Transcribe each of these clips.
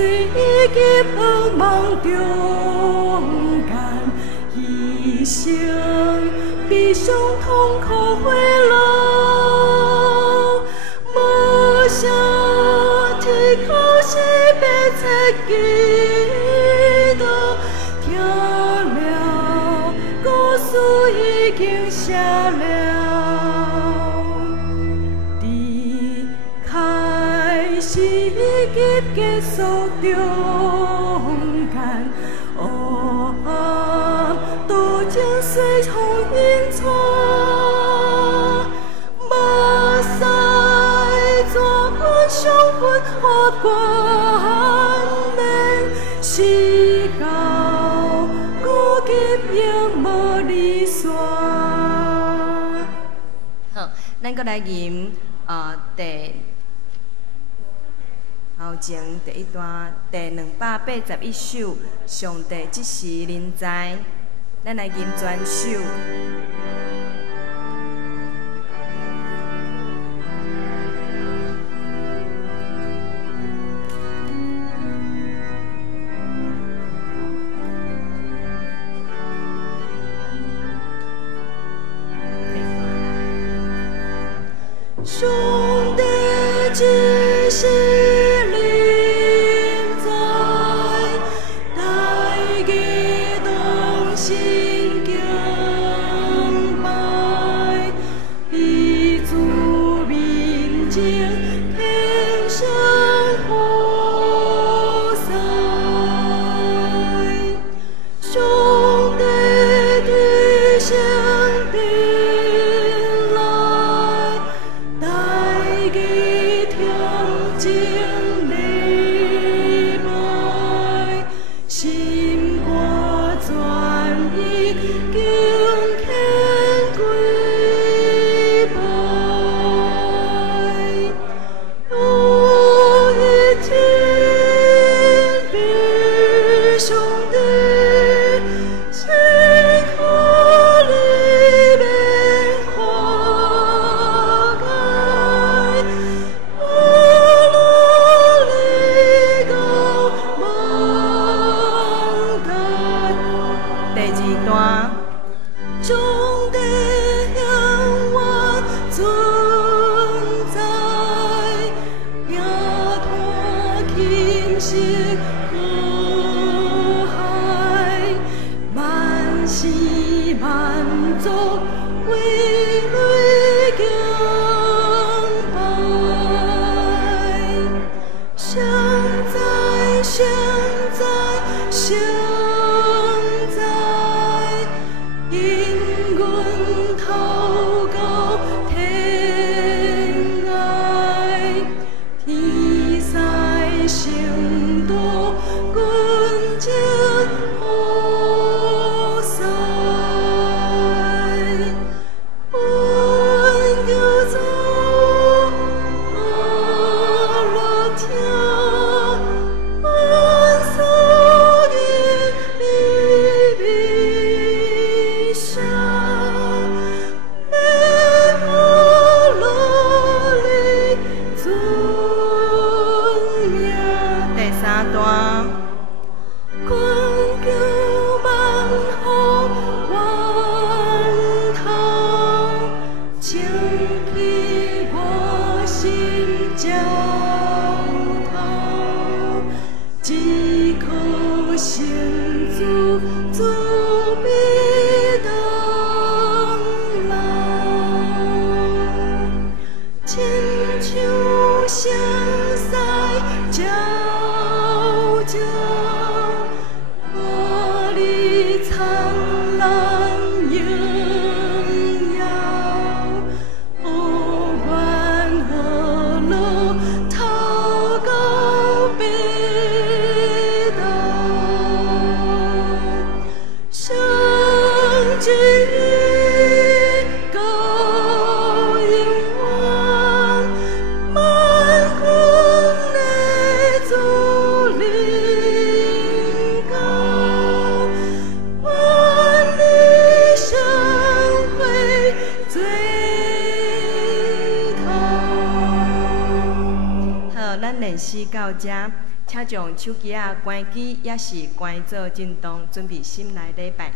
随急茫茫中间，一生悲伤痛苦回路，无声啼哭是别切记录，听了故事已经写了。结束中间，黑暗都将随风隐藏，目屎怎分伤痕发冠冕，是到孤寂永无离散。好，咱搁来吟后前第一段第281首，上帝即时临在，咱来吟全首。上帝即时临在，大家同心敬拜，以主面前献上火祭。上帝对上帝来，大家听情礼拜，心肝全意敬虔跪拜，有一天比上帝辛苦里面花开，无路里高望台。第2段。上帝永远存在，也看轻视河海，万事万族为泪敬拜，现在现在现在，因阮祷告天涯，天使成都阮情好塞，阮求主落听，阮所言秘密声，要好落你尊名。第3段。困求万福源头，请起我心焦头，只可成主自必当来，亲像相似照照。我的灿烂荣耀，何怨何路祷告必到，圣旨高永远，万军的主临高，万里相会最头。好，咱练习到这，请将手机关机，也是关做震动，准备心内礼拜。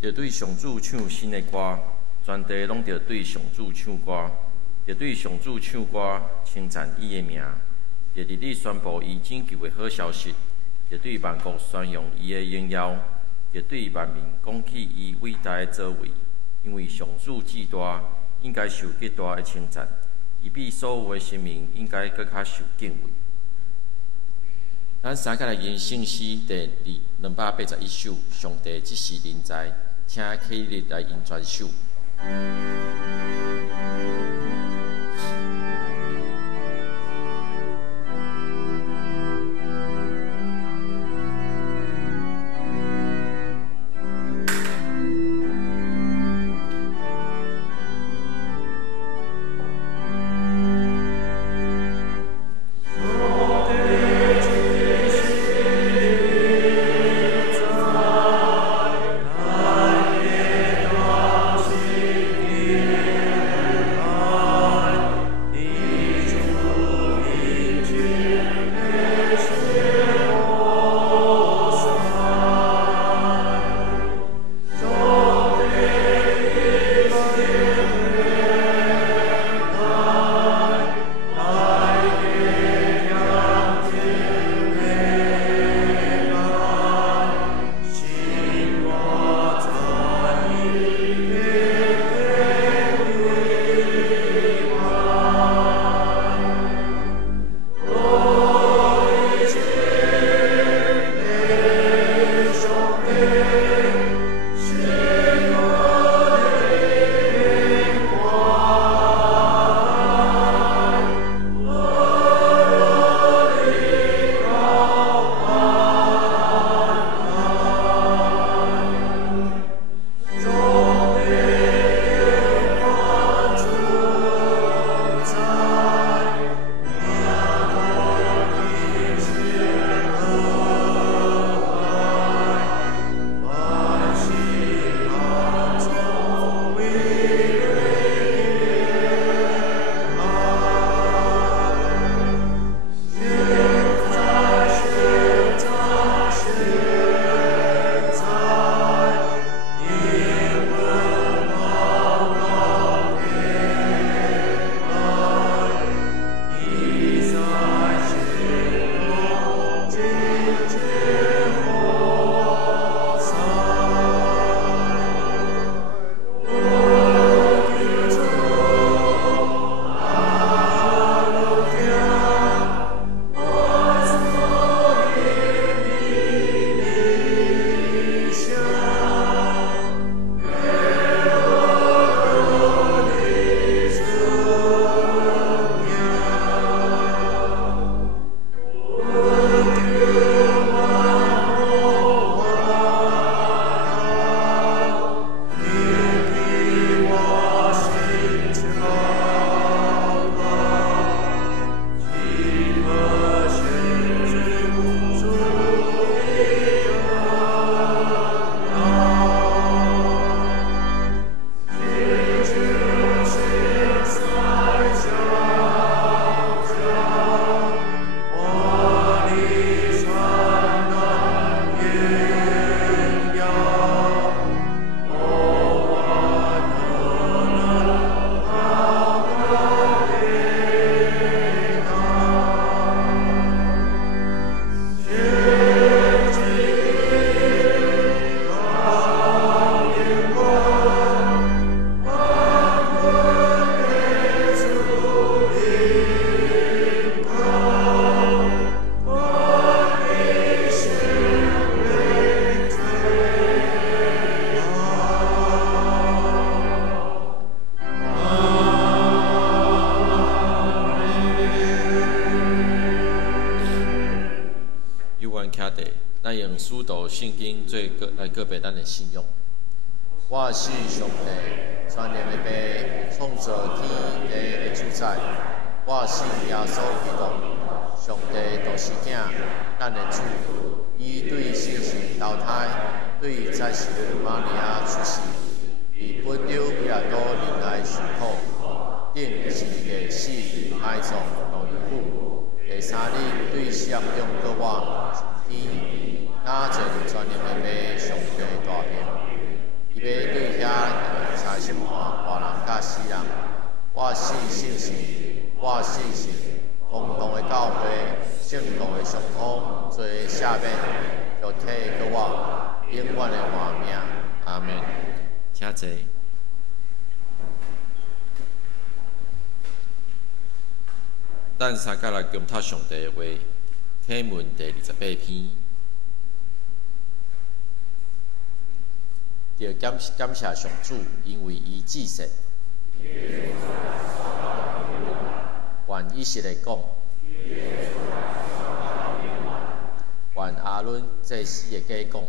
着对上主唱新的歌，全地拢着对上主唱歌，着对上主唱歌，称赞伊的名，着日日宣布伊拯救的好消息，着对万国宣扬伊的荣耀，着对万民讲起伊伟大的作为。因为上主至大，应该受极大的称赞，伊比所有的生命应该更较受敬畏。咱三个来吟圣诗第281首《上帝即是临在》，请起立来吟全首。咱用使徒圣经做来告白咱的信仰。我是上帝，全能的爸，创造天地的主宰。我信耶稣基督，上帝就是囝，咱的主。伊对圣神投胎，对在世玛利亚出世，以本着比拉多人来受苦，顶是第死埋葬到离苦，第三日对死中搁活天，哪前全能的爸上帝大名。信心，我信心，共同的教会，圣道的上通，做下面就体给我永远的活命。阿门。请坐。咱三甲来共读上帝的话，启文第28篇。要感谢上主，因为伊至善。愿以色列讲，愿阿伦祭司的家讲，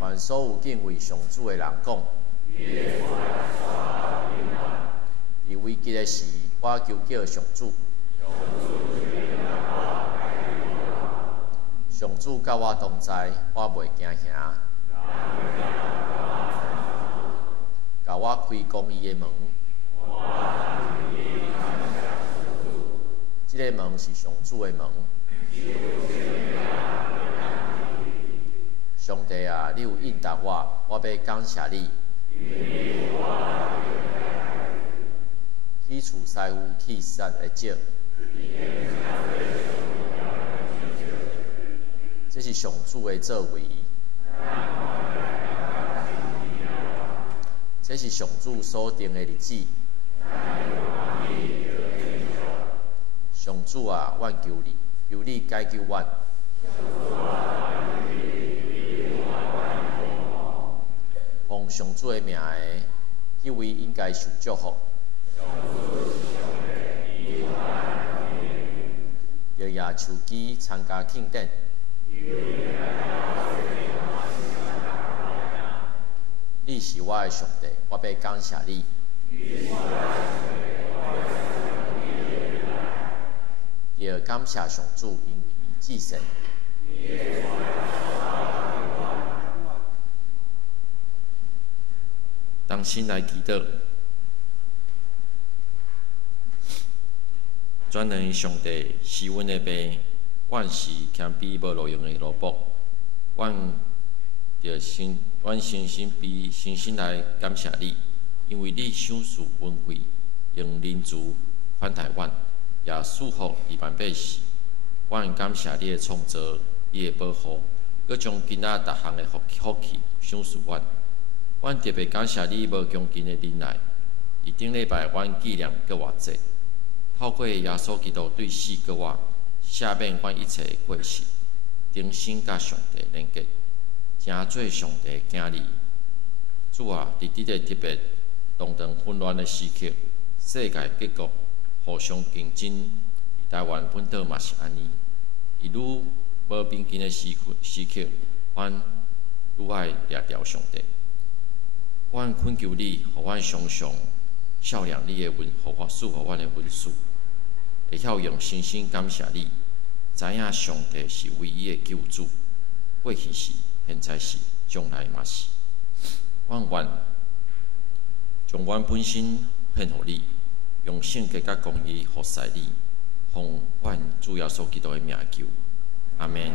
愿所有敬畏上主的人讲。伫危急的时，我求叫上主。上主甲我同在，我袂惊吓。甲我开公义的门。这个门是上主的门。上帝啊，你有应答我，我要感谢你。去除师傅去杀的借，这是上主的作为，这是上主所定的日子。上主啊，阮求你，求你解救阮。奉上主的名的，迄位应该受祝福。日夜求基参加庆典，你是我的上帝，我要感谢你。要感谢上主，因为伊至善。当心来祈祷。转让上帝是阮的爸，阮是谦卑无路用的萝卜，阮诚心来感谢你，因为你赏赐恩惠，用仁慈款待阮，也祝福伊万百姓。阮感谢你的创造，你的保护，佮将今仔逐项的福气赏赐阮。阮特别感谢你无穷尽的忍耐，伊顶礼拜阮纪念佮偌济。透过耶稣基督对死佮我赦免阮一切的过失，重新甲上帝连结，成做上帝囝儿。主啊，伫这个特别动荡混乱的时刻，世界各国互相竞争，台湾本岛嘛是安尼。伊愈无平静的时刻，阮愈爱掠着上帝。阮恳求你，互阮常常孝量你的恩，互我赐互阮的恩赐。会晓用深深感谢你，知影上帝是唯一的救主，过去是，现在是，将来嘛是。阮愿将阮本身献互你，用圣洁甲公义服侍你，奉阮主耶稣基督的名求，阿门。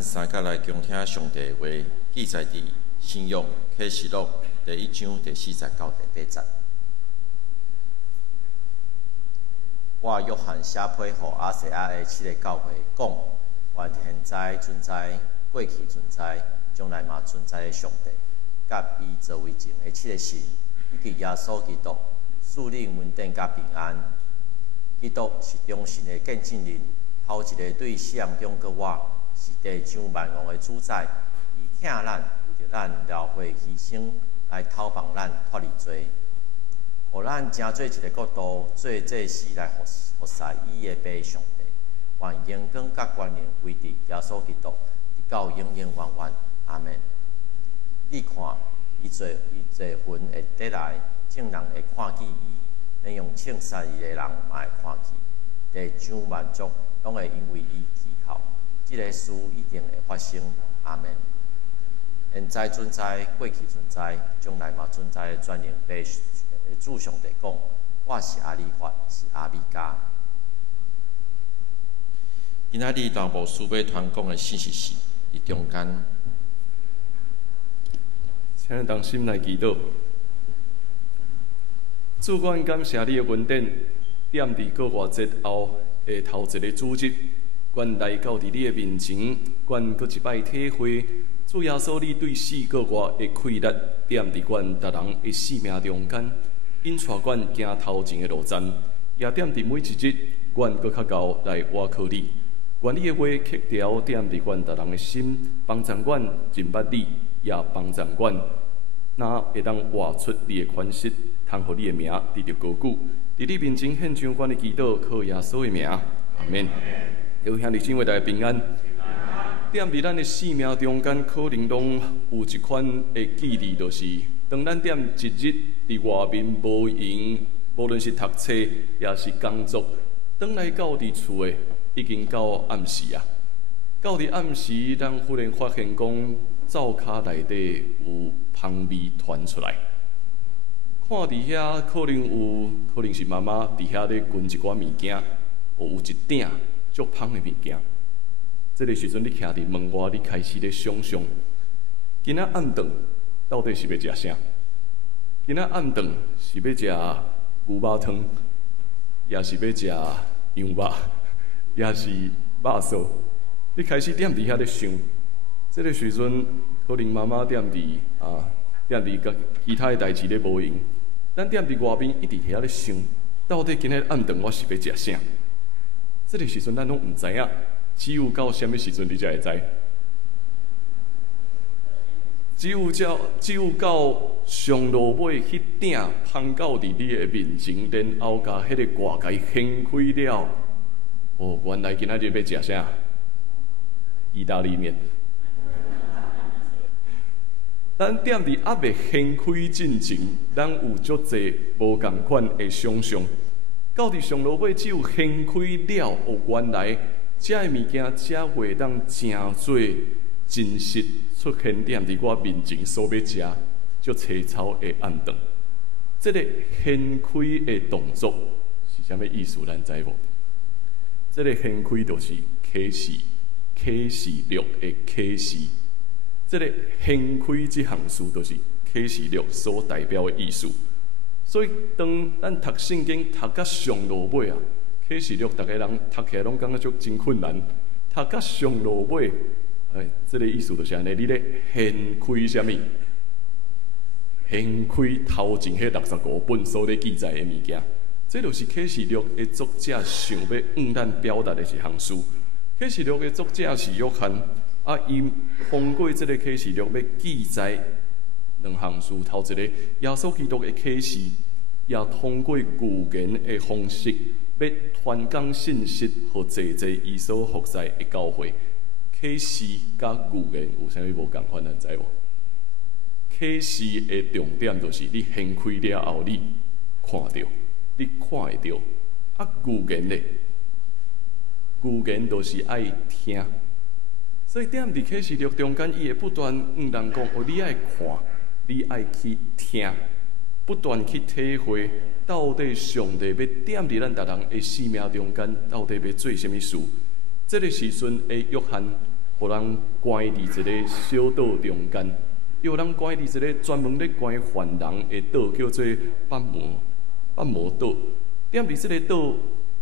咱三甲来共听上帝的话，记载伫新约启示录第1章第40到第8节。我约翰写批予亚细亚的7个教会讲：愿现在存在、过去存在、将来嘛存在的上帝，甲伊造为前的7个神，以及耶稣基督，赐恁稳定甲平安。基督是忠信的见证人，头一个对世人中个我，是地上万王的主宰。伊疼咱，为着咱疗血牺牲，来投放咱脱离罪，互咱成做一个国度，做祭司来服侍伊的爸上帝。愿荣光甲权能归伫耶稣基督，直到永永远远。阿门。你看，伊坐魂会得来，众人会看见伊。能用称杀伊的人嘛会看见，地上万族拢会因为伊祈求，这个事一定会发生。阿门。现在存在、过去存在、将来嘛存在的全能爸主上帝讲：我是阿里法，是阿米加。今仔日老牧师要传讲的信息是伫中间，请咱同心来祈祷。主，阮感谢你的恩典，点伫国外节后的头一个主日，阮来到伫你的面前，阮搁一摆体会主耶稣你对死国外的气力，点伫阮逐人的生命中间，引带阮行头前的路站，也点伫每一日，阮搁较厚来倚靠你。愿你的话刻条点伫阮逐人的心，帮助阮认捌你，也帮助阮若会当活出你的款式。通互你的名得到高举，伫你面前献上阮的祈祷，靠耶稣的名，阿免。有兄弟姊妹大家平安。踮伫咱的生命中间，可能拢有一款的记忆，就是当咱踮一日伫外面无闲，无论是读册也是工作，转来到伫厝的已经到暗时啊。到伫暗时，咱忽然发现讲，灶骹内底有香味传出来。看伫遐，可能是妈妈伫遐咧炖一寡物件，有一鼎足香的物件。这个时阵，你徛伫门外，你开始咧想象，今仔暗顿到底是要食啥？今仔暗顿是要食牛肉汤，也是要食羊肉，也是肉燥？你开始踮伫遐咧想，这个时阵可能妈妈踮伫甲其他的代志咧无闲。咱踮伫外面一直遐咧想，到底今日暗顿我是要食啥？这个时阵咱拢毋知影，只有到什么时阵你才会知。只有到上落尾迄鼎放到伫你的面前，然后甲迄个挂盖掀开了。哦，原来今仔日要食啥？意大利面。咱踮伫还未掀开进前，咱有足侪无共款的想象。到伫上落尾，只有掀开了，哦，原来这物件才会当真做真实出现踮伫我面前所要食足粗糙的暗顿。这个掀开的动作是啥物意思？咱知无？这个掀开就是启示录的启示。这个掀开这项事，就是启示录所代表的意思。所以，当咱读圣经读到上落尾啊，启示录大家人读起来拢感觉足真困难。读到上落尾，这个意思就是安尼，你咧掀开什么？掀开头前迄65本所咧记载的物件，这就是启示录的作者想要向咱表达的一项事。启示录的作者是约翰。伊通过这个启示录要记载两项事，头一个耶稣基督的启示，也通过预言的方式，要传讲信息，互济伊所服侍的教会。启示甲预言有啥物无共款？咱知无？启示的重点就是你掀开了后，你看到，你看会到。预言咧，预言就是爱听。所以踮伫启示录中间，伊会不断向人讲：哦，你爱看，你爱去听，不断去体会，到底上帝要踮伫咱逐人的生命中间，到底要做什么事？这个时阵，约翰互人关伫一个小岛中间，又人关伫一个专门咧关犯人的岛，叫做八魔岛。踮伫即个岛，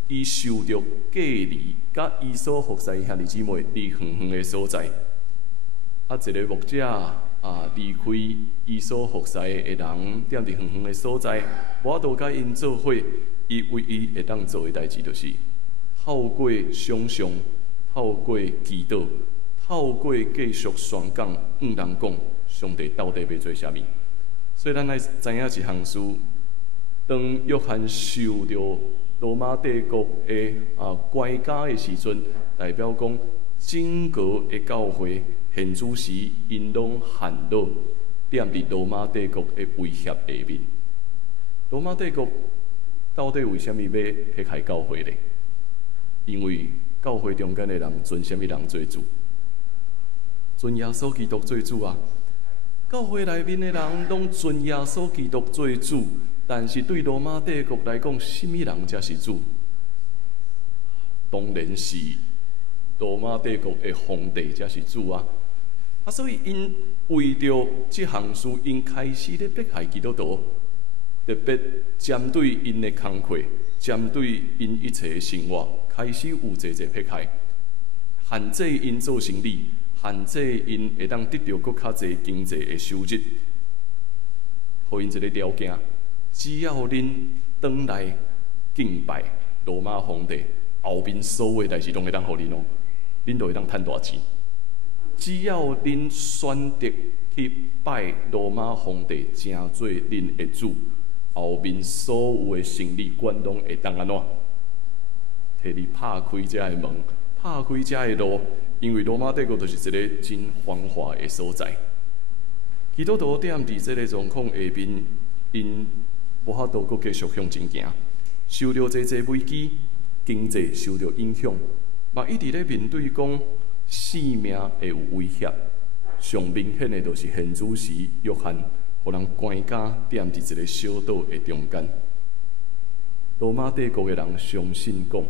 伊受着隔离，甲伊所服侍兄弟姊妹离远远的所在。一个牧者离开伊所服侍的人，踮伫远远的所在，无法度甲因做伙。伊唯一会当做的代志，就是透过想象，透过祈祷，透过继续宣讲，人讲上帝到底要做啥物。所以咱来知影一项事：当约翰受到罗马帝国的关押的时阵，代表讲整个的教会现主时因拢陷落踮伫罗马帝国的威胁下面。罗马帝国到底为什么要迫害教会呢？因为教会中间的人尊什么人做主？尊耶稣基督做主啊！教会内面的人拢尊耶稣基督做主，但是对罗马帝国来讲，什么人才是主？当然是罗马帝国的皇帝才是主啊！所以因为着这项事，因开始咧迫害基督徒。特别针对因的工课，针对因一切的生活，开始有一个迫害，限制因做生意，限制因会当得到更较侪经济的收入，互因一个条件：只要恁转来敬拜罗马皇帝，后面所有的代志拢会当互恁哦，恁就会当赚大钱。只要恁选择去拜罗马皇帝，成做恁的主。后面所有的生理管拢会当安怎？摕你拍开遮个门，拍开遮个路，因为罗马帝国就是一个真繁华的所在。基督徒踮伫这个状况下面，因无法度继续向前行，受到侪侪危机，经济受到影响，嘛一直咧面对讲性命会有威胁。上明显的就是现主时约翰。互人关押踮伫一个小岛的中间。罗马帝国的人相信讲，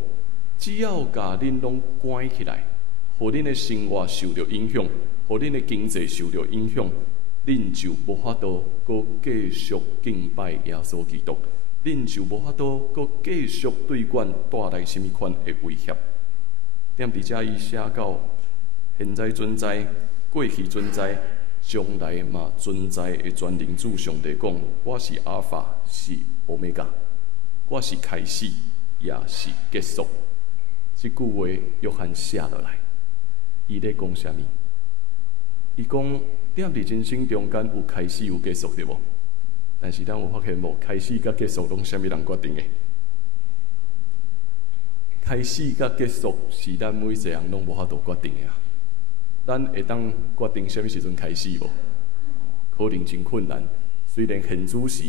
只要甲恁拢关起来，互恁的生活受到影响，互恁的经济受到影响，恁就无法度搁继续敬拜耶稣基督，恁就无法度搁继续对阮带来什么款的威胁。踮伫遮伊写到，现在存在，过去存在。将来嘛存在的全能主上帝讲：我是阿尔法，是欧米伽，我是开始，也是结束。这句话约翰写落来，伊咧讲啥物？伊讲踮伫人生中间有开始有结束对无？但是咱有发现无？开始甲结束拢啥物人决定的？开始甲结束是咱每一个人拢无法度决定的啊！咱会当决定什么时阵开始无？可能真困难。虽然现主时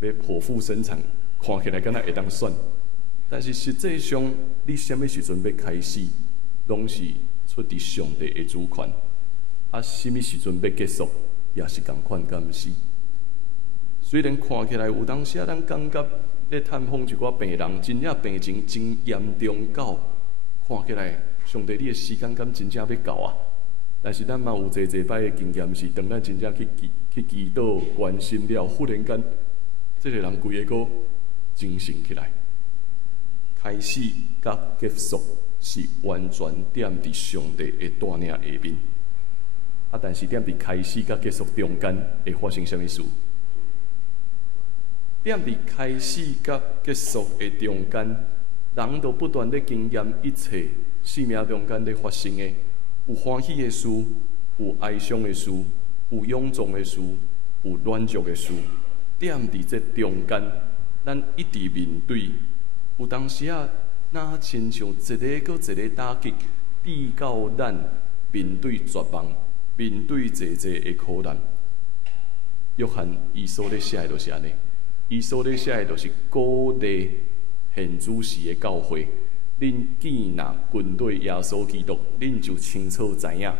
要剖腹生产，看起来敢若会当选，但是实际上你什么时阵要开始，拢是出伫上帝的主权。什么时阵要结束，也是同款，敢毋是？虽然看起来有当时咱感觉咧探访一寡病人，真正病情真严重到，看起来上帝你的时间敢真正要到啊！但是咱嘛有侪摆的经验是，当咱真正去祈祷、关心了，忽然间，这个人规个个精神起来，开始甲结束是完全踮伫上帝的带领下面。但是踮伫开始甲结束中间会发生什么事？踮伫开始甲结束的中间，人都不断地经验一切生命中间咧发生的。有欢喜的事，有哀伤的事，有勇壮的事，有软弱的事。踮伫这中间，咱一直面对。有当时若亲像一个搁一个打击，抵到咱面对绝望，面对侪侪的苦难。约翰伊所咧写的就是安尼，伊所咧写的就是鼓励现主时的教会。恁建立军队耶稣基督，恁就清楚知影，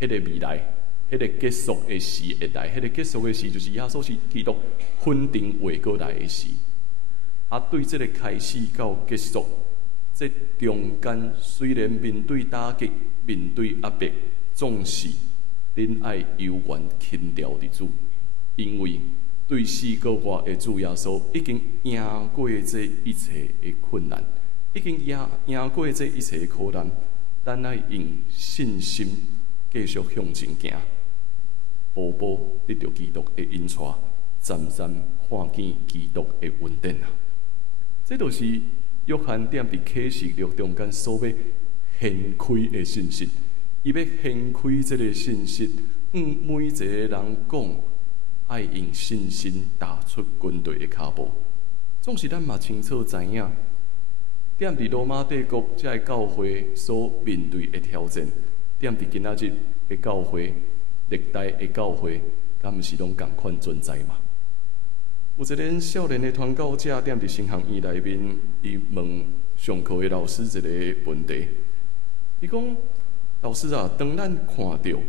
迄个未来，迄个结束的时会来，迄个结束的时就是耶稣是基督肯定会过来的时。对这个开始到结束，这中间虽然面对打击，面对压迫，总是恁爱犹原轻佻伫主，因为对死过活的主耶稣已经赢过这一切的困难，已经赢过这一切的苦难。咱爱用信心继续向前行，步步得到基督的引带，渐渐看见基督的恩典啊！这就是约翰点伫启示录中间所要掀开的信息。伊要掀开这个信息，每一个人讲爱用信心打出军队的脚步。总是咱嘛清楚知影。踮伫罗马帝国这个教会所面对的挑战，踮伫今仔日的教会、历代的教会，敢毋是拢共款存在嘛？有一个少年的传教者踮伫神学院内面，伊问上课的老师一个问题，伊讲：老师啊，当咱看到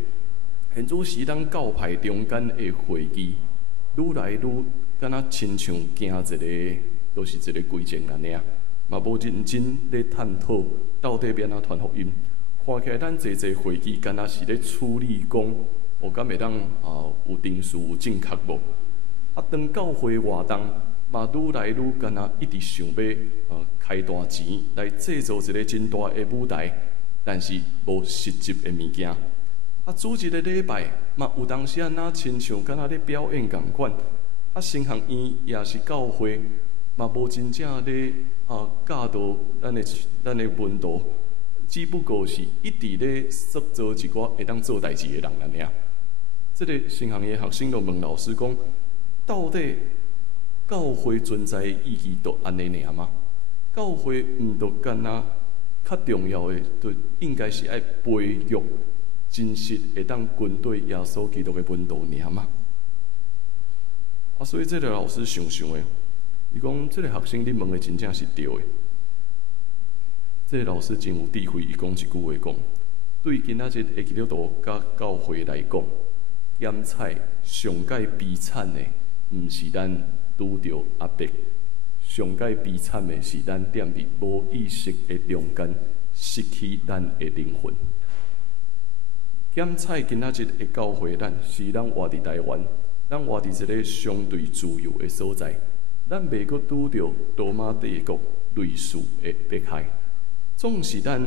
现主时咱教派中间的会议，愈来愈敢若亲像行一个，都是一个规程安尼啊。嘛无认真咧探讨到底要安怎传福音，看起来咱坐会议，敢若是咧处理讲，敢会当有定数有正确无？啊，当教会活动，嘛愈来愈敢若一直想要开大钱来制造一个真大的舞台，但是无实际的物件。啊，主一个礼拜嘛有当时啊，亲像敢若咧表演共款。啊，神学院也是教会。嘛无真正咧教导咱的门徒，只不过是一直咧塑造一个会当做代志的人安尼啊。这个神学院的学生就问老师讲：到底教会存在的意义就安尼尔吗？教会毋就干若较重要的，就应该是爱培育真实会当军队耶稣基督的门徒尔吗？啊，所以这个老师想的。伊讲：这个学生，你问的真正是对的。这个老师真有智慧，伊讲一句话讲：对今仔日的基督徒甲教会来讲，检采上界悲惨的，毋是咱拄着压迫，上界悲惨的是咱踮伫无意识的中间失去咱的灵魂。检采今仔日的教会，咱是咱活伫台湾，咱活伫一个相对自由的所在。咱袂阁拄着罗马帝国类似的迫害，总是咱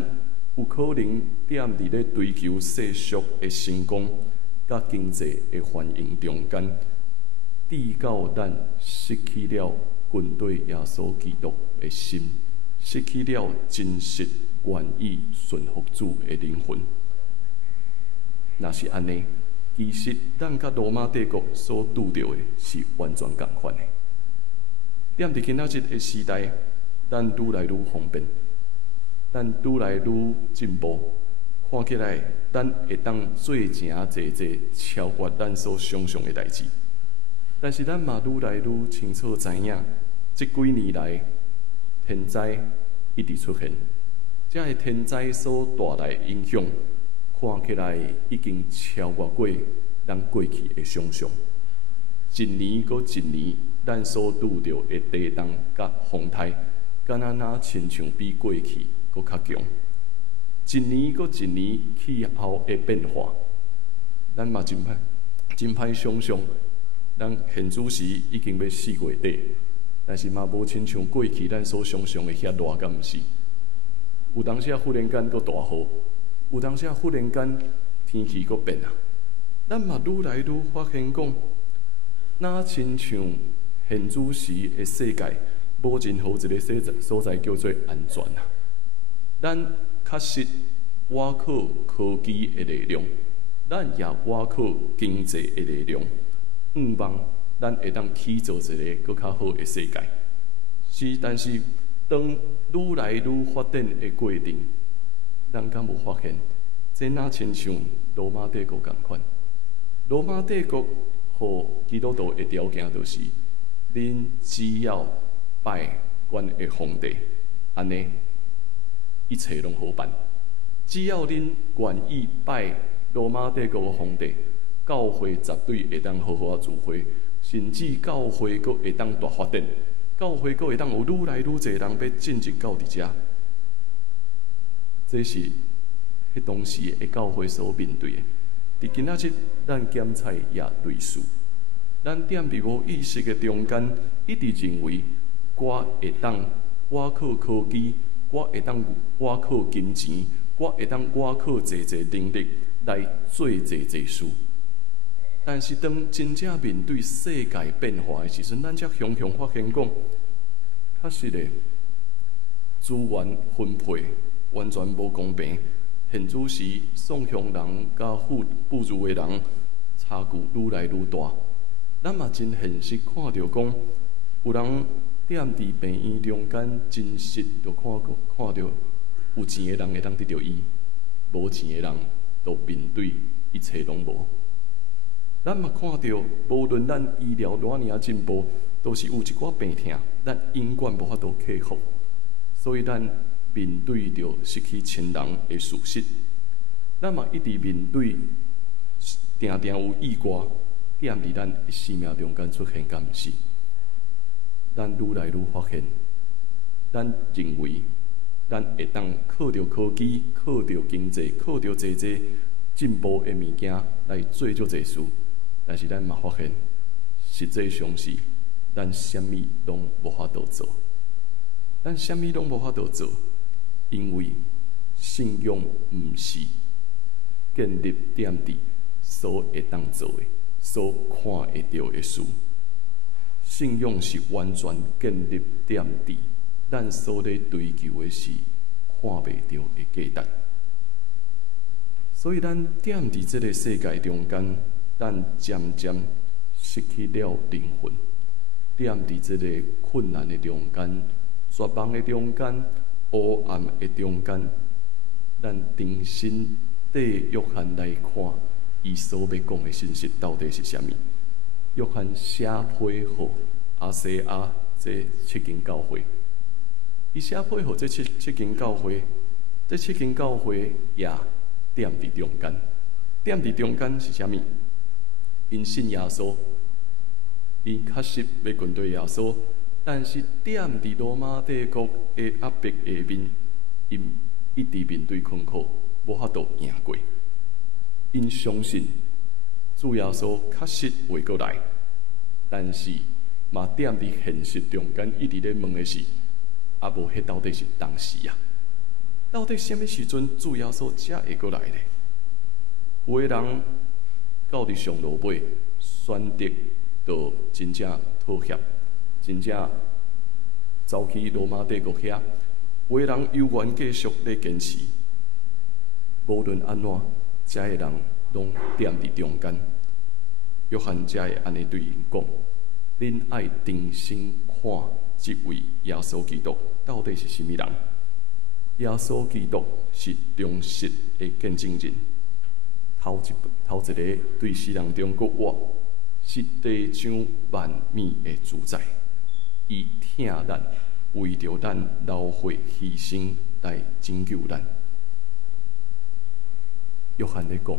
有可能踮伫咧追求世俗的成功，甲经济的繁荣中间，直到咱失去了军队耶稣基督的心，失去了真实愿意顺服主的灵魂。若是安尼，其实咱甲罗马帝国所拄着的是完全共款的。踮伫今仔日的时代，咱愈来愈方便，咱愈来愈进步，看起来咱会当做诚侪超越咱所想象的代志。但是咱嘛愈来愈清楚知影，这几年来天灾一直出现，这个天灾所带来影响，看起来已经超越过咱过去的想象。一年搁一年，咱所拄着的地动甲风台，敢若亲像比过去搁较强。一年搁一年，气候的变化，咱嘛真歹想象。咱现主时已经要4月底，但是嘛无亲像过去咱所想象的遐热，敢毋是？有当时忽然间搁大雨，有当时忽然间天气搁变啊。咱嘛愈来愈发现讲。那亲像现主时的世界，无任何一个所在叫做安全啊。咱确实倚靠科技的力量，咱也倚靠经济的力量，望咱会当起造一个更较好的世界。但是当愈来愈发展的过程，咱敢有发现，这哪亲像罗马帝国共款？罗马帝国。互基督徒的条件就是，恁只要拜阮的皇帝，安尼一切拢好办。只要恁愿意拜罗马帝国的皇帝，教会绝对会当好好自会，甚至教会阁会当大发展，教会阁会当有愈来愈侪人要进入到伫遮。这是迄当时的教会所面对的。伫今仔日，咱检采也类似。咱踮伫无意识的中间，一直认为我会当我靠科技，我会当我靠金钱，我会当我靠侪能力来做侪事。但是当真正面对世界变化的时阵，咱才雄雄发现讲，确实的资源分配完全无公平。现主时，送向人甲富裕的人差距愈来愈大。咱嘛真现实看到讲，有人踮伫病院中间，真实就看到有钱的人会当得到医，无钱的人都面对一切拢无。咱嘛看到，无论咱医疗偌尔啊进步，都是有一寡病痛，咱永远无法度克服。所以咱面对着失去亲人的事实，咱嘛一直面对，定定有意外踮伫咱的生命中间出现，敢毋是？咱愈来愈发现，咱认为咱会当靠着科技、靠着经济、靠着侪进步的物件来做足侪事，但是咱嘛发现，实际上是咱啥物拢无法度做。咱啥物拢无法度做，因为信仰毋是建立踮伫所会当做的、所看会到的事。信仰是完全建立踮伫咱所咧追求的是看袂到的价值。所以咱踮伫这个世界中间，咱渐渐失去了灵魂。踮伫这个困难的中间、绝望的中间、黑暗的中间，咱重新对约翰来看，伊所要讲的信息到底是啥物？约翰写批互亚细亚这7间教会，伊写批互这七间教会，这7间教会也踮伫中间。踮伫中间是啥物？因信耶稣，因确实要跟对耶稣，但是踮伫罗马帝国的压迫下面，因一直面对困苦，无法度赢过。因相信主耶稣确实会过来，但是嘛踮伫现实中间，一直咧问的是：啊，无迄到底是当时啊？到底什么时阵主耶稣才会过来呢？有的人到伫上落尾，选择就真正妥协，真正走去罗马帝国遐。有的人犹原继续咧坚持，无论安怎，遮个人拢踮伫中间。约翰才会安尼对因讲：恁爱重新看这位耶稣基督到底是甚物人？耶稣基督是忠实的见证人。头一个对世人中国活，是地上万米的主宰。伊疼咱，为着咱流血牺牲来拯救咱。约翰咧讲，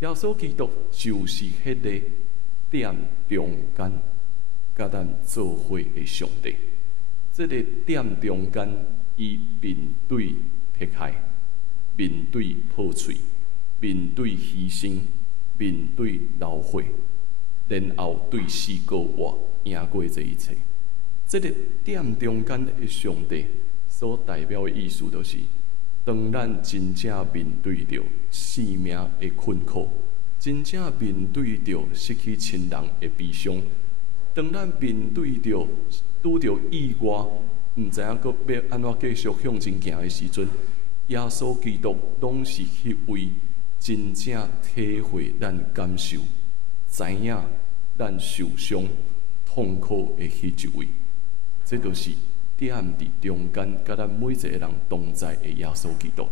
耶稣基督就是迄个踮中间，甲咱做伙的上帝。这个踮中间，伊面对迫害，面对破碎，面对牺牲，面对流血，然后对死过活，赢过这一切。这个踮中间的上帝所代表的意思，就是当咱真正面对着生命的困苦，真正面对着失去亲人的悲伤，当咱面对着拄着意外，毋知影阁要安怎继续向前行的时阵，耶稣基督拢是迄位真正体会咱感受，知影咱受伤、痛苦的迄一位。这就是踮伫中间，甲咱每一个人同在的耶稣基督。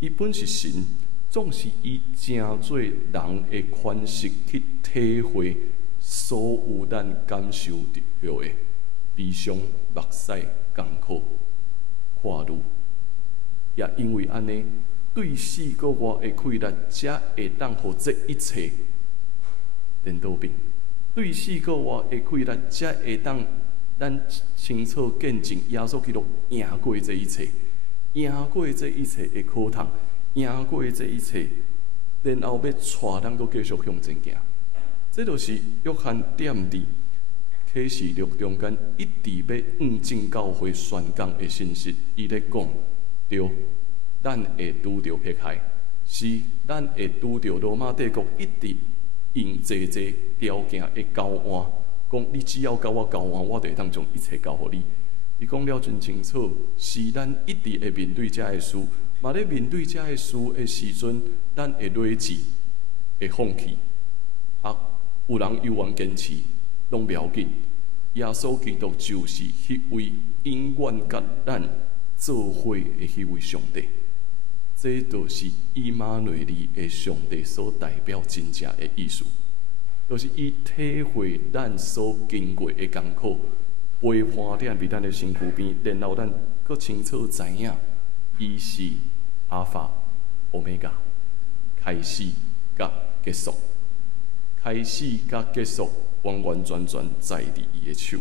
伊本是神，总是以正做人的款式去体会所有咱感受到的悲伤、目屎、艰苦、跨路。也因为安尼，对死过活的气力，才会当互这一切颠倒变。对死过活的气力，才会当咱清楚见证耶稣基督赢过这一切，赢过这一切的苦痛，赢过这一切，然后要带咱搁继续向前行。这就是约翰点伫启示录中间一直要向正教会宣讲的信息。伊咧讲，对，咱会拄着迫害，是咱会拄着罗马帝国一直用济条件的交换，讲你只要甲我交换，我就会当将一切交互你。伊讲了真清楚，是咱一直会面对遮个事，嘛咧面对遮个事的时阵，咱会落志，会放弃。有人犹原坚持，拢不要紧。耶稣基督就是迄位永远甲咱做伙的迄位上帝。这就是以马内利的上帝所代表真正的意思，就是伊体会咱所经过的艰苦，陪伴伫咱的身躯边，然后咱搁清楚知影，伊是阿法、欧米伽，开始甲结束。开始甲结束，完完全全在伫伊的手，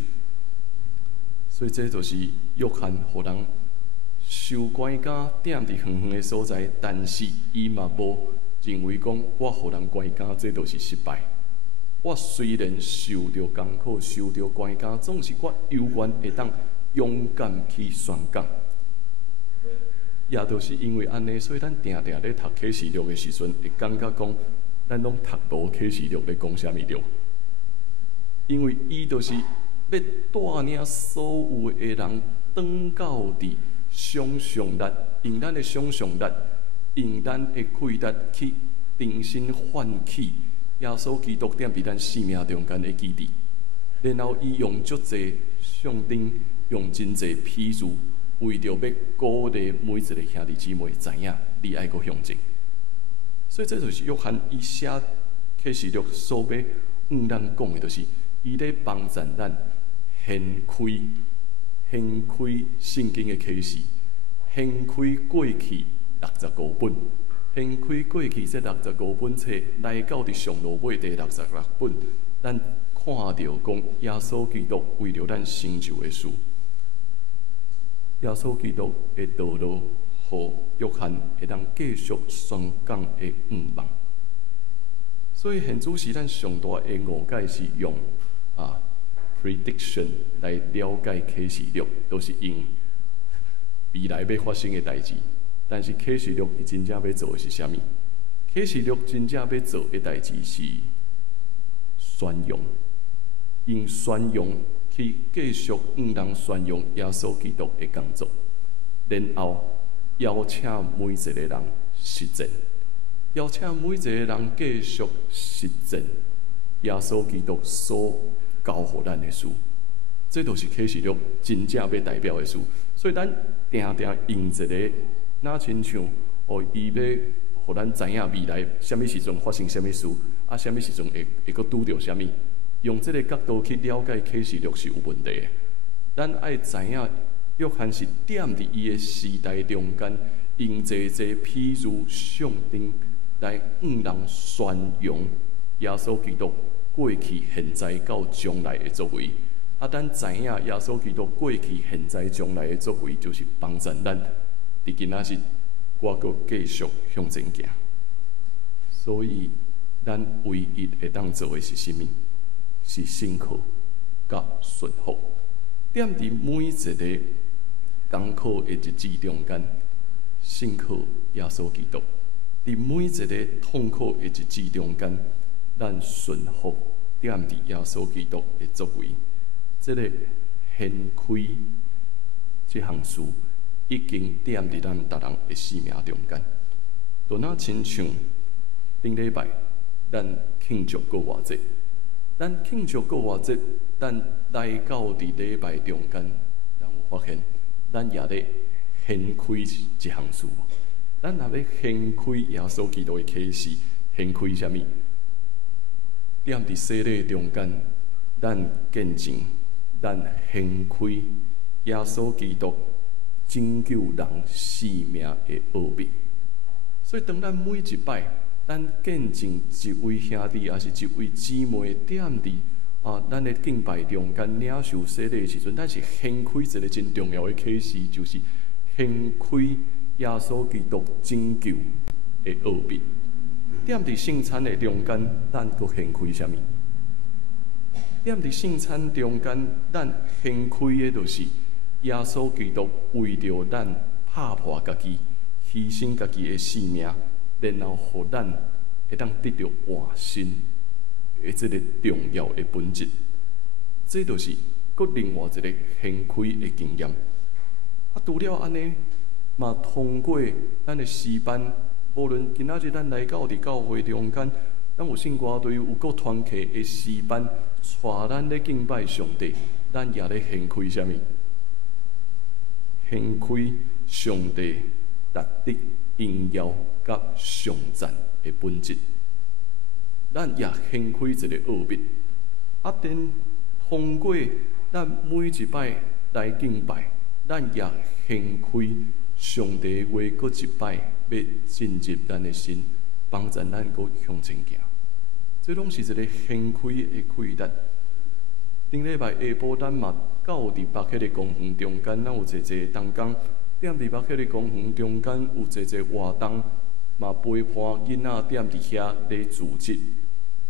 所以这就是约翰互人受关监踮伫远远的所在，但是伊嘛无认为讲我互人关监，这就是失败。我虽然受着艰苦，受着关监，总是我犹原会当勇敢去宣讲。也就是因为安尼，所以咱定定咧读启示录的时阵，会感觉讲。咱拢读无启示录咧讲啥物了，因为伊就是要带领所有的人转到伫想象力，用咱的想象力，用咱的气力去重新唤起耶稣基督踮伫咱生命中间的基地，然后伊用足侪象征，用真侪譬喻，为着要鼓励每一个兄弟姊妹知影，你爱搁向前。所以这就是约翰伊写启示录所要向咱讲的，就是伊咧帮助咱掀开圣经的启示，掀开过去65本，掀开过去这65本册，来到伫上路尾第66本，咱看到讲耶稣基督为了咱成就的事，耶稣基督的道路。互约翰会当继续宣讲的愿望，所以现主是咱上大的误解是用prediction 来了解启示录，都是用未来要发生的代志。但是启示录伊真正要做的是啥物？启示录真正要做的代志是宣扬，用宣扬去继续向人宣扬耶稣基督的工作，然后。邀请每一个人实践，邀请每一个人继续实践耶稣基督所教予咱的事，这就是启示录真正要代表的事。所以咱定用一个，那亲像伊要予咱知影未来什么时阵发生什么事，什么时阵会搁拄着什么，用这个角度去了解启示录是有问题的。咱爱知影。约翰是踮伫伊的时代中间，用这譬喻象征来向人宣扬耶稣基督过去、现在到将来的作为。咱知影耶稣基督过去、现在、将来的作为，就是帮助咱伫今仔日，我阁继续向前行。所以，咱唯一会当做的是啥物？是信靠甲顺服。踮伫每一个艰苦的日子中间，信靠耶稣基督；伫每一个痛苦的日子中间，咱顺服踮伫耶稣基督的作为。这个掀开这项事，已经踮伫咱逐人的生命中间。就那亲像顶礼拜，咱庆祝过偌济，咱庆祝过偌济，咱来到伫礼拜中间，咱有发现。咱也咧掀开一项事，咱若要掀开耶稣基督的启示，掀开啥物？踮伫洗礼中间，咱见证，咱掀开耶稣基督拯救人生命的奥秘。所以，当咱每一摆，咱见证一位兄弟，也是一位姊妹踮伫。咱的敬拜中间领受洗礼的时阵，咱是掀开一个真重要的启示，就是掀开耶稣基督拯救的奥秘。踮伫圣餐的中间，咱阁掀开啥物？踮伫圣餐中间，咱掀开的就是耶稣基督为着咱拍破家己，牺牲家己的性命，然后互咱会当得到活生的这个重要的本质。这就是阁另外一个掀开的经验。除了安尼，嘛通过咱的诗班，无论今仔日咱来到伫教会中间，咱有甚偌队有各团契的诗班，带咱咧敬拜上帝，咱也咧掀开啥物？掀开上帝值得荣耀甲上赞的本质。咱也掀开一个奥秘，等通过咱每一摆来敬拜，咱也掀开上帝话，搁一摆要进入咱的心，帮助咱搁向前行。这拢是一个掀开的开展。顶礼拜下晡，咱嘛到伫北迄个公园中间，咱有坐坐同工，踮伫北迄个公园中间有坐坐活动，嘛陪伴囡仔踮伫遐咧自责，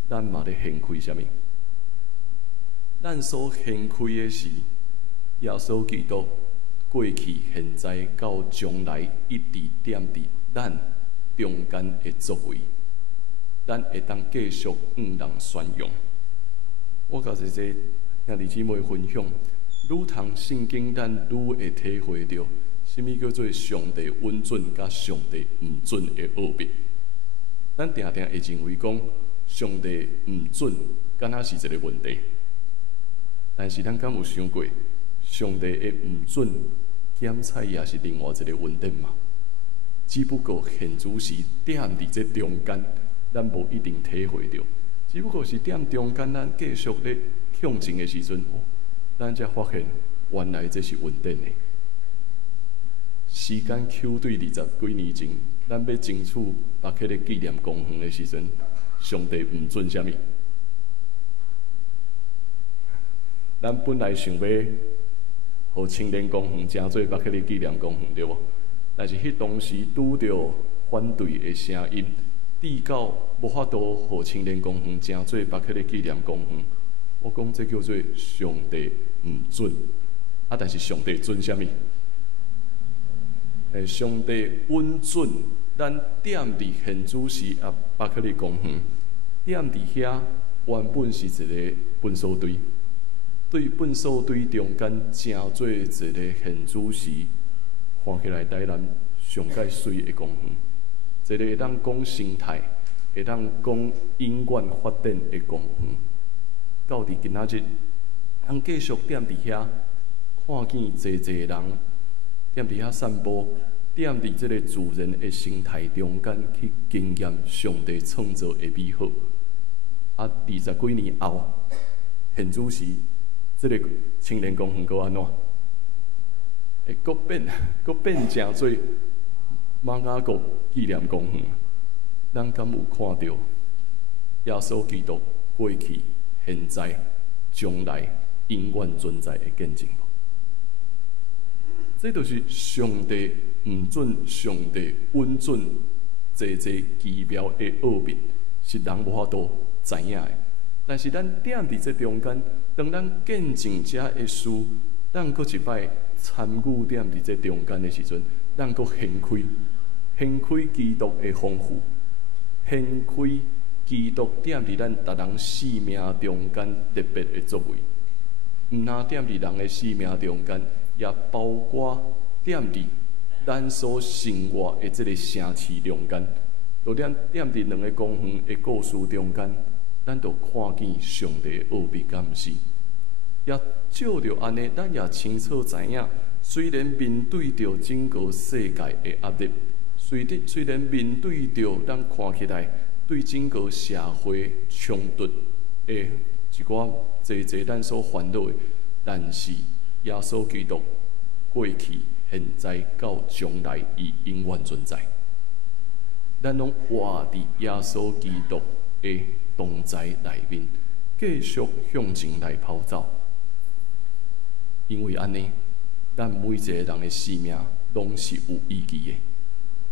咱嘛咧掀开啥物？咱所掀开的是耶稣基督过去、现在到将来一直踮伫咱中间的作为，咱会当继续人宣扬。我甲一个兄弟姊妹分享，愈读圣经，咱愈会体会到什么叫做上帝稳准甲上帝唔准的奥秘。咱定定会认为讲上帝唔准，敢若是一个问题。但是咱敢有想过，上帝的唔准检测也是另外一个问题嘛？只不过现主是踮伫这中间，咱无一定体会到。只不过是踮中间，咱继续咧向前的时阵，咱才发现原来这是稳定的。时间扣对20几年前，咱要争取北迄个纪念公园的时阵，上帝唔准啥物？咱本来想要互青年公园成做北迄个纪念公园，对无？但是迄当时拄着反对的声音，至到无法度互青年公园成做北迄个纪念公园。我讲这叫做上帝唔准，但是上帝准啥物？上帝稳准，咱踮伫现主时啊北迄个公园，踮伫遐原本是一个粪扫堆。对粪扫堆中间，正做一个现主时，看起来台南上界水的公园，一个会当讲生态、会当讲永远发展的公园。到伫今仔日，咱继续踮伫遐，看见济人踮伫遐散步，踮伫这个自然的生态中间去经验上帝创造的美好。20几年后，现主时。这个青年公园搁安怎？会搁变成做马雅各纪念公园。咱敢有看到耶稣基督过去、现在、将来永远存在的见证无？这就是上帝唔准、上帝稳准，这奇妙的奥秘，是人无法度知影的。但是咱踮伫这中间。当咱见证者的事，咱搁一摆参与踮伫这中间的时阵，咱搁掀开基督的丰富，掀开基督踮伫咱逐人生命中间特别的作为。毋单踮伫人的生命中间，也包括踮伫咱所生活的这个城市中间，就踮伫两个公园的故事中间。咱就看见上帝的奥秘，敢毋是？也照着安尼，咱也清楚知影，虽然面对着整个世界的压力，虽然面对着咱看起来对整个社会冲突的一寡济咱所烦恼的，但是耶稣基督过去、现在到将来，伊永远存在。咱拢活伫耶稣基督的同在内面，继续向前来跑走。因为安尼，咱每一个人的生命拢是有意义的。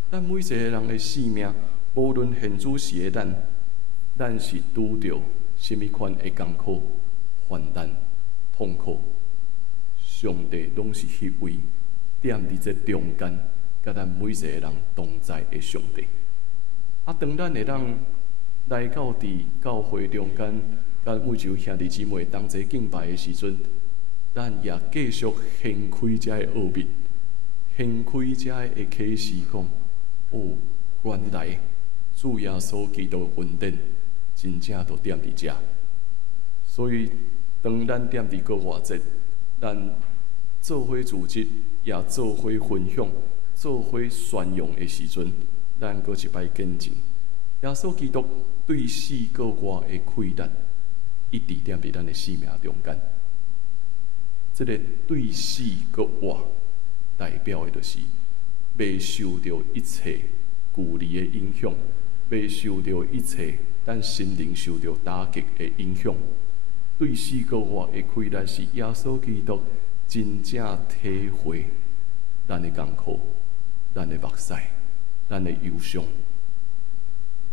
咱每一个人的生命，无论现主时的咱是拄着什么款的艰苦、患难、痛苦，上帝拢是迄位踮伫这中间，甲咱每一个人同在的上帝。当咱会当来到伫教会中间，甲每一位兄弟姊妹同齐敬拜的时阵，咱也继续掀开这个奥秘，掀开这个启示，讲原来主耶稣基督恩典真正都踮伫遮。所以，当咱踮伫国外节，咱做伙组织，也做伙分享，做伙宣扬的时阵，咱搁一摆见证，耶稣基督对死国外的溃烂，一直踮伫咱的生命中间。这个对死国外代表的就是未受到一切距离的影响，未受到一切咱心灵受到打击的影响。对死国外的溃烂是耶稣基督真正体会咱的艰苦、咱的目屎、咱的忧伤。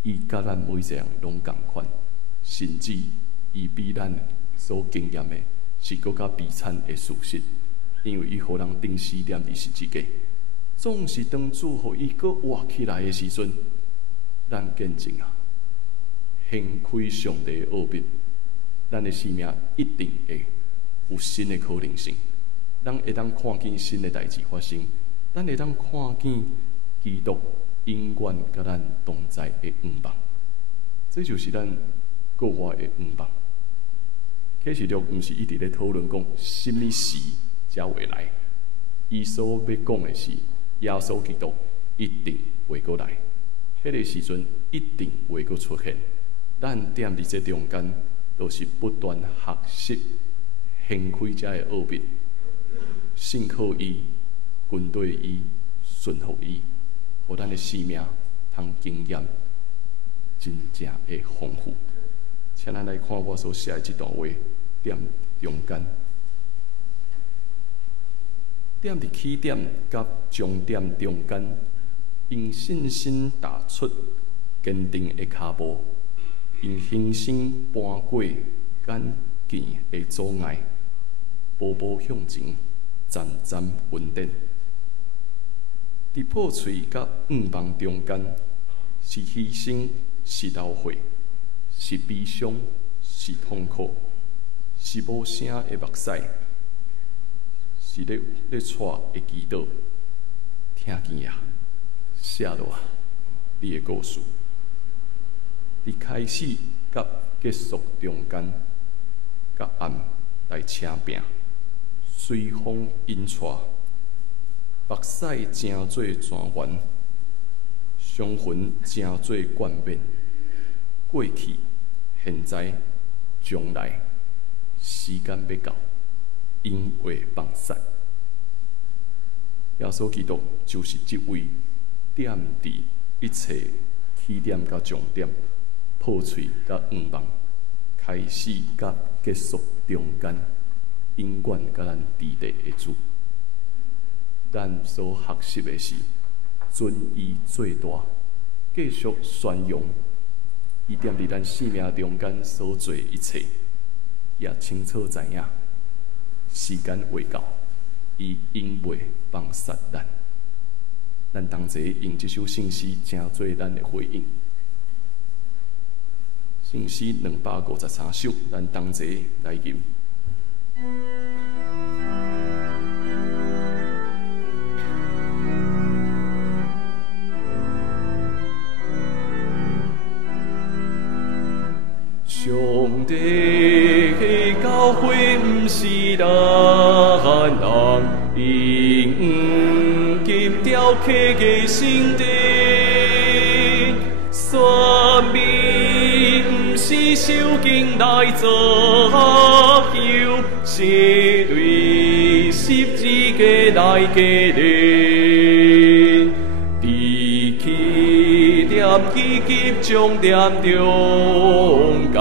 伊甲咱每一个人拢同款，甚至伊比咱所经验的是更加悲惨的事实，因为伊互人钉死踮伫十字架。总是当主互伊搁活起来的时阵，咱见证掀开上帝的奥秘，咱的生命一定会有新的可能性。咱会当看见新的代志发生，咱会当看见基督永远甲咱同在的愿望。这就是咱国外的愿望。启示录毋是一直咧讨论讲什么时才会来，伊所要讲的是耶稣基督一定会过来，迄个时阵一定会过出现。咱踮伫这中间，都是不断学习、掀开这个奥秘，信靠伊、跟对伊、顺服伊，互咱的生命通经验真正的丰富。请咱来看我所写的这段话，踮中间，踮伫起点甲终点中间，用信心踏出坚定的脚步，用恒心搬过眼见的阻碍，步步向前，渐渐稳定。伫破碎甲愿望中间，是牺牲，是流血，是悲伤，是痛苦，是无声的目屎，是咧带的祈祷。听见啊，写落啊，你的故事。伫开始甲结束中间，甲暗来请拼，随风引带，目屎成做泉源，伤痕成做冠冕。过去、现在、将来，时间要到，因为放散。耶稣基督就是这位踮伫一切起点甲终点，破碎甲愿望，开始甲结束中间，永远甲咱伫地的主。咱所学习的是尊伊做大，继续宣扬伊踮伫咱生命中间所做一切，也清楚知影时间未到，伊永袂放杀咱。咱同齐用这首圣诗，成做咱的回应。圣诗253首，咱同齐来吟。上帝的教会不是咱人应今雕刻的圣殿，算命不是受经来作休，是对十字架来纪念。伫起点以及终点中间，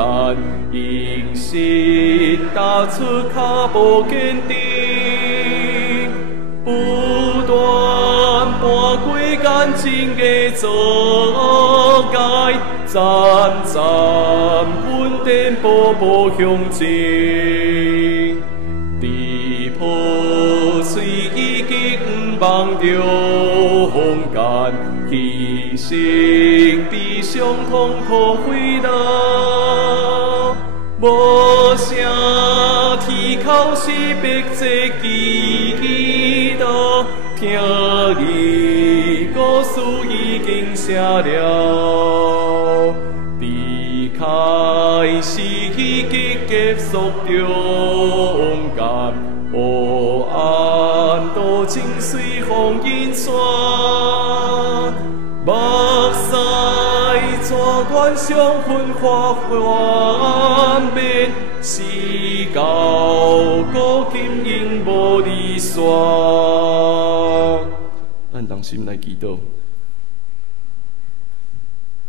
用心踏出脚步坚定，不断完整的做解，站站稳定步步向前。地破碎已经不望着风间，牺牲悲伤痛苦回答。无声天口是白纸祈祷，听你故事已经写了，离开是已经结束中间，黑暗都尽随风引散，目屎纸卷上分化幻灭，是到古今永无离散。咱同心来祈祷，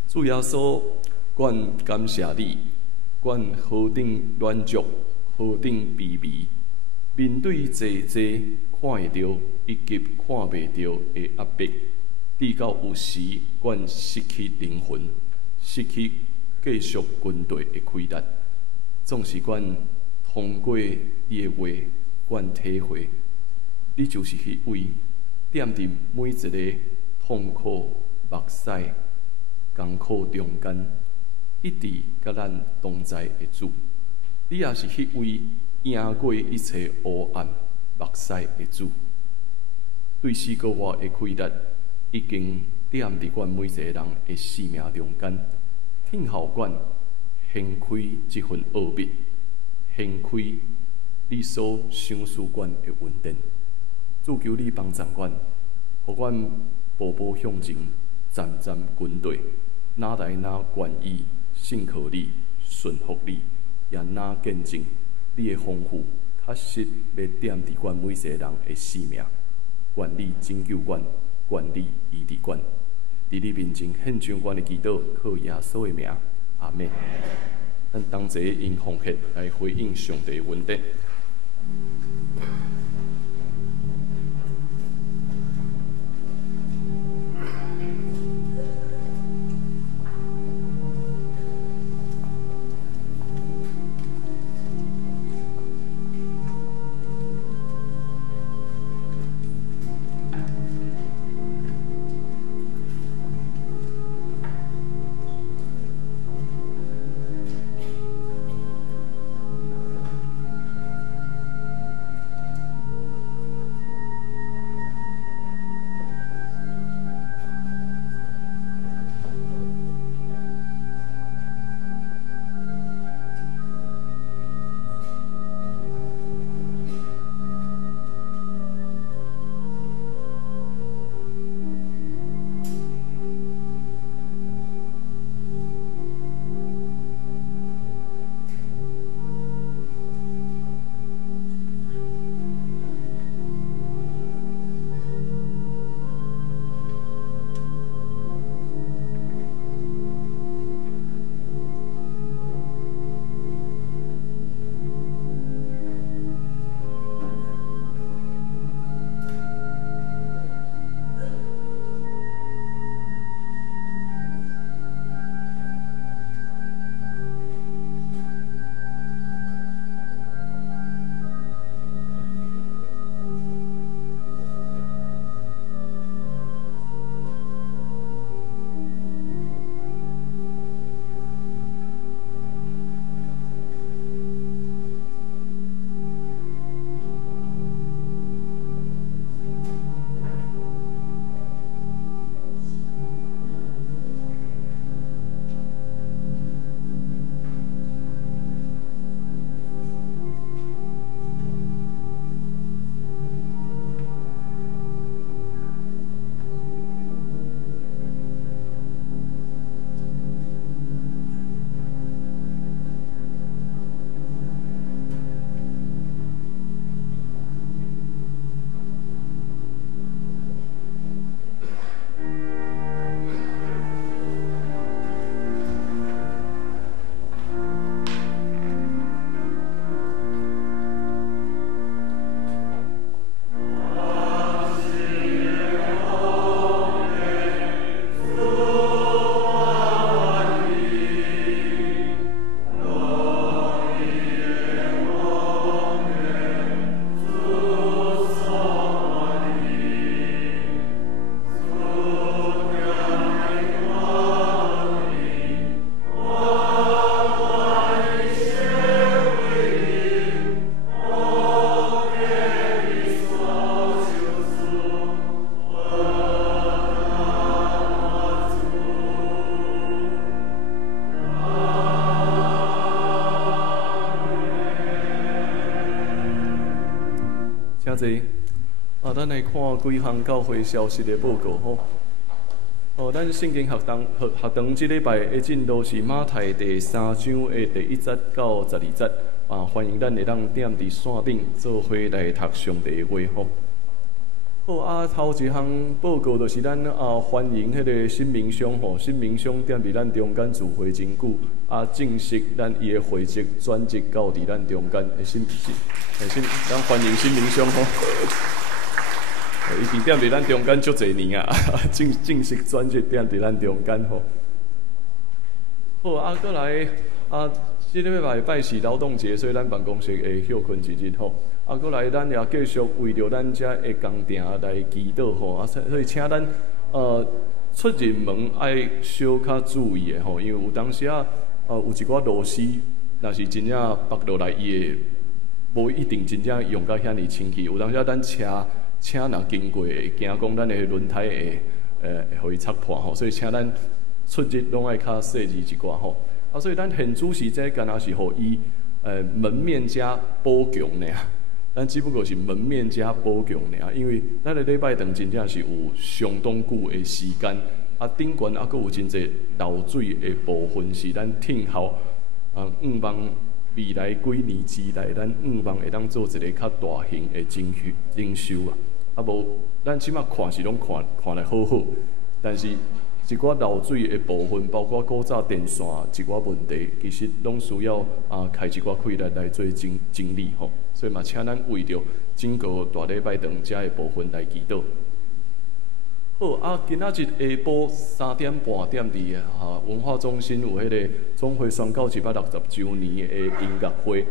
主耶稣，愿感谢你，愿何等暖足，何等卑微，面对济济看会到以及看袂到的压迫，直到有时愿失去灵魂，失去继续军队的开力，总是愿通过你的话，愿体会，你就是迄位点伫每一个痛苦、目屎、艰苦中间，一直甲咱同在的主。你也是迄位赢过一切黑暗、目屎的主。对死过活的开力，已经点伫阮每一个人的生命中间，听候阮掀开这份奥秘，掀开你所想事阮的稳定。主求你帮助阮，互阮步步向前，站站军队，哪来哪愿意信靠你、顺服你，也哪见证你的丰富，确实要点伫阮每一个人的生命。愿你拯救阮，愿你医治阮。伫你面前献上阮的祈祷，靠耶稣的名，阿门。咱同齐用奉献来回应上帝的恩典。请坐。咱来看几项教会消息的报告吼。咱圣经学堂即礼拜的进度是马太第3章的第1节到12节。欢迎咱会当踮伫线顶做伙来读上帝的话吼。好头一项报告就是咱欢迎迄个新民乡吼，新民乡踮伫咱中间聚会真久，正式咱伊的会籍转籍到伫咱中间的咱欢迎新民乡吼。已经踮伫咱中间足侪年啊，正式转籍踮伫咱中间吼。好，过来即礼拜拜是劳动节，所以咱办公室会休困一日吼。过来咱也继续为着咱遮的工程来祈祷吼。所以请咱出入门爱小较注意的吼，因为有当时有一寡螺丝，若是真正拔落来，伊会无一定真正用到遐尼清气。有当时咱车若经过，会惊讲咱的轮胎会互伊擦破吼，所以请咱出入拢爱较细致一寡吼。所以咱现主是这敢若是互伊门面加补强尔，咱只不过是门面加补强尔，因为咱的礼拜堂真正是有相当久的时间，顶悬阁有真侪漏水的部分是咱听候希望未来几年之内，咱希望会当做一个较大型的整修无咱即马看是拢看来好好，但是一寡漏水的部分，包括古早电线一寡问题，其实拢需要开一寡开力来做整理吼。所以嘛，请咱为着整个大礼拜堂遮的部分来祈祷。好今仔日下晡3点半踮伫文化中心有迄个总会宣告160周年的音乐会。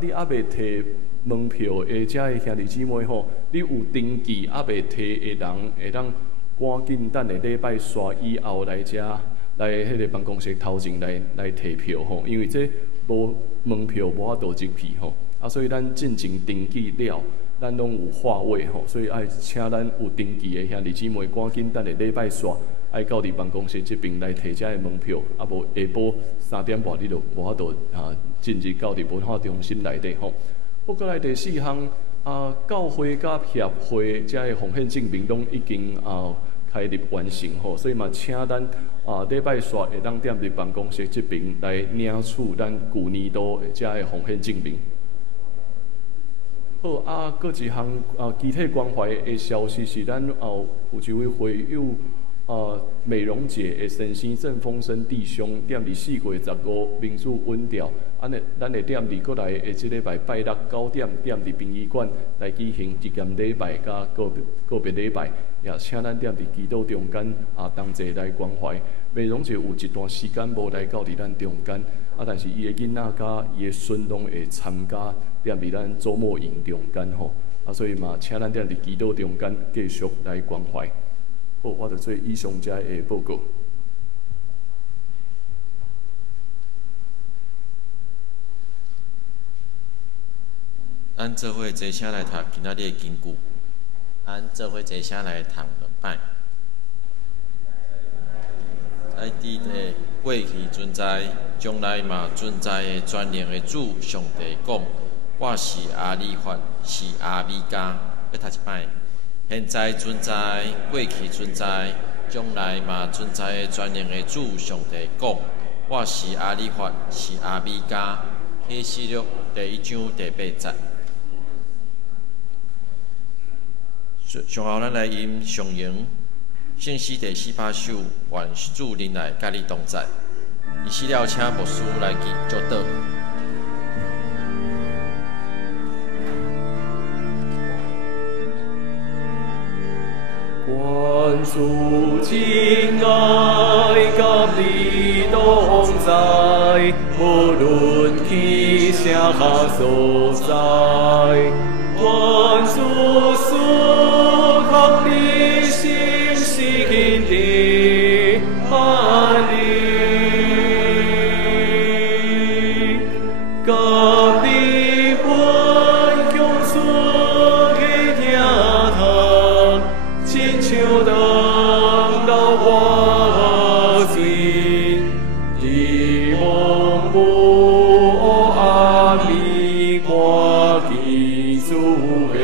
你未摕门票的遮的兄弟姊妹吼，你有登记未摕的人会当赶紧等下礼拜煞以后来遮来迄个办公室头前来摕票吼，因为这无门票无法度入去吼，所以咱进前登记了。咱拢有话位吼，所以爱请咱有登记的兄弟姊妹赶紧等下礼拜煞，爱到伫办公室这边来摕遮的门票，无下晡3点半你就无法度进入到伫文化中心内底吼。过来第4项教会甲协会遮的奉献证明拢已经开立完成吼，所以嘛请咱礼拜煞会当踮伫办公室这边来领取咱旧年度遮的奉献证明。好搁一项集体关怀的消息是，咱有一位会友美容节的先生郑丰生弟兄，踮伫4月15民主稳调，咱会踮伫过来的即礼拜拜六9点，踮伫殡仪馆来举行一件礼拜甲个别礼拜，也请咱踮伫祈祷中间同齐来关怀。美容节有一段时间无来到伫咱中间，但是伊的囡仔甲伊的孙拢会参加踮伫咱周末营中间吼，所以嘛，请咱踮伫祈祷中间继续来关怀。好，我就做以上遮的报告。咱做伙坐下来读今仔日的经句，咱做伙坐下来读2摆。在地的过去存在，将来嘛存在的全能的主上帝讲：我是阿里法，是阿米加。要读一摆。现在存在，过去存在，将来嘛存在的全能的主上帝讲：我是阿里法，是阿米加。启示录第1章第8节。上后，咱来吟上营信息第48首，愿主临来甲你同在。伊死了，请牧师来祝祷。愿主亲爱甲你同在，无论去啥所在。愿主赐给你心心的安宁，甲你分享出的天堂，亲像等到我心，地梦不阿弥陀。主的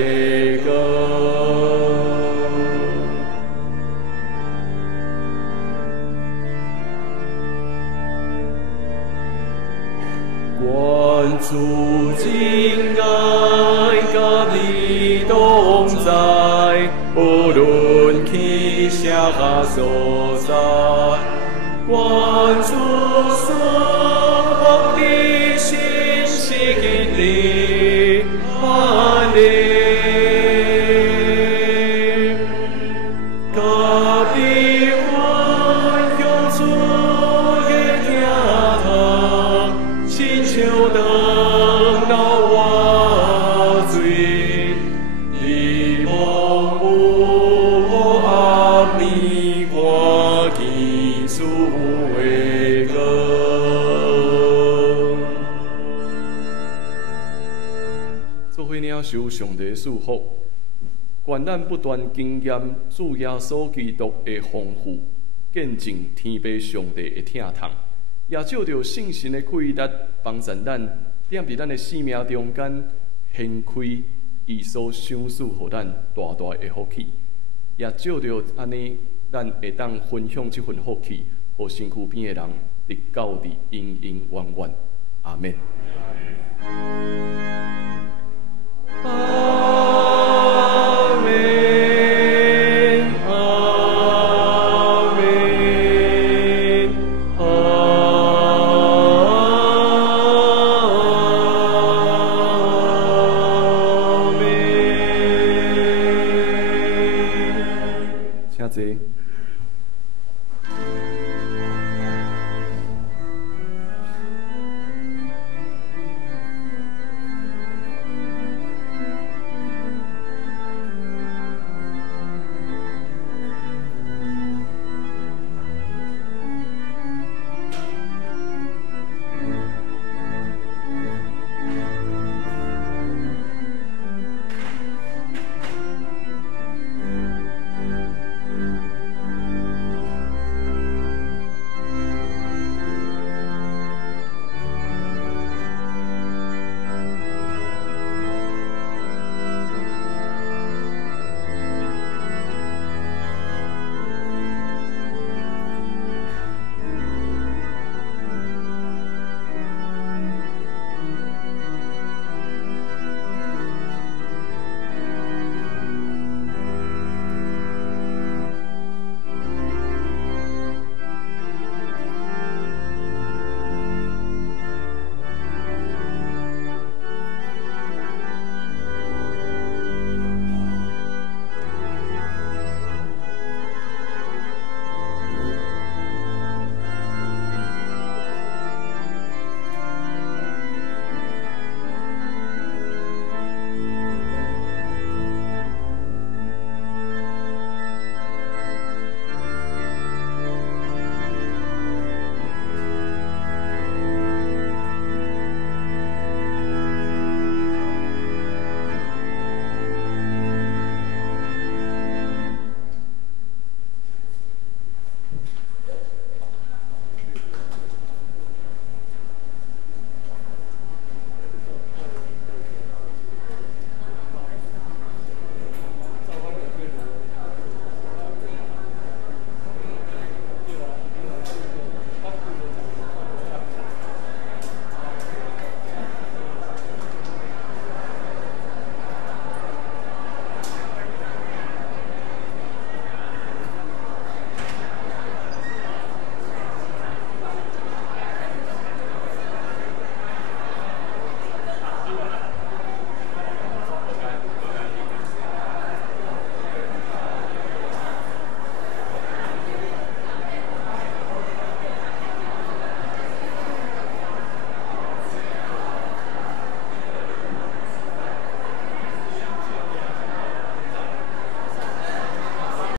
主真爱甲你同在，无论去啥所在，愿主所望的心是经历安宁。受上帝祝福，愿咱不断经验主耶稣基督的丰富，见证天父上帝的疼痛，也照着圣神的启达，帮助咱踮伫咱的生命中间掀开伊所赏赐予咱大大的福气，也照着安尼，咱会当分享这份福气，予身躯边的人，直到伫永永远远。阿门。